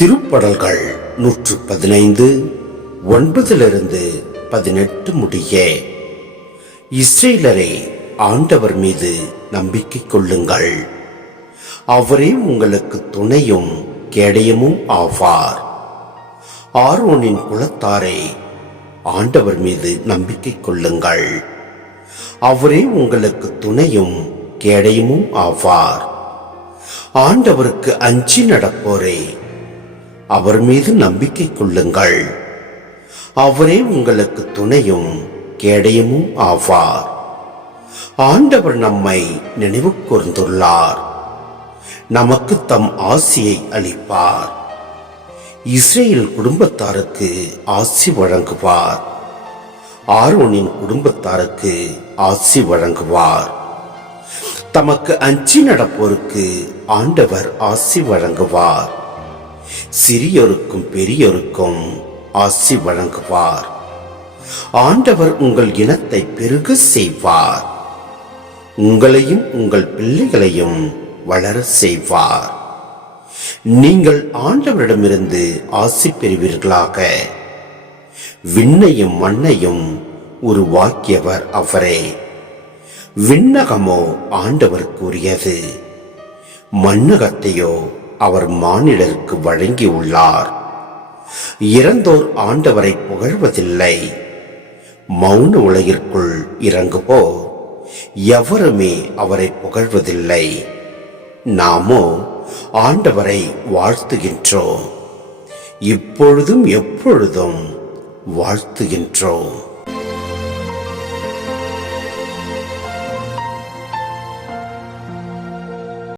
திருப்படல்கள் 115 9-18 முடிய. இஸ்ரேலரே, ஆண்டவர் மீது நம்பிக்கை கொள்ளுங்கள். அவரே உங்களுக்கு துணையும் கேடயமும் ஆவார். ஆரோனின் குலத்தாரே, ஆண்டவர் மீது நம்பிக்கை கொள்ளுங்கள். அவரே உங்களுக்கு துணையும் கேடயமும் ஆவார். ஆண்டவருக்கு அஞ்சி நடப்போரே, அவர் மீது நம்பிக்கை கொள்ளுங்கள். அவரே உங்களுக்கு துணையும் கேடயமும் ஆவார். ஆண்டவர் நம்மை நினைவு கூர்ந்துள்ளார். நமக்கு தம் ஆசியை அளிப்பார். இஸ்ரேல் குடும்பத்தாருக்கு ஆசி வழங்குவார். ஆரோனின் குடும்பத்தாருக்கு ஆசி வழங்குவார். தமக்கு அஞ்சி நடப்போருக்கு ஆண்டவர் ஆசி வழங்குவார். சிறியோருக்கும் பெரியோருக்கும் ஆசி வழங்குவார். ஆண்டவர் உங்கள் இனத்தை பெருக செய்வார். உங்களையும் உங்கள் பிள்ளைகளையும் வளர செய்வார். நீங்கள் ஆண்டவரிடமிருந்து ஆசி பெறுவீர்களாக. விண்ணையும் மண்ணையும் உருவாக்கியவர் அவரே. விண்ணகமோ ஆண்டவருக்கு உரியது, மண்ணகத்தையோ அவர் மானிடருக்கு வழங்கியுள்ளார். இறந்தோர் ஆண்டவரை புகழ்வதில்லை. மௌன உலகிற்குள் இறங்குவோர் எவருமே அவரை புகழ்வதில்லை. நாமோ ஆண்டவரை வாழ்த்துகின்றோம். இப்பொழுதும் எப்பொழுதும் வாழ்த்துகின்றோம்.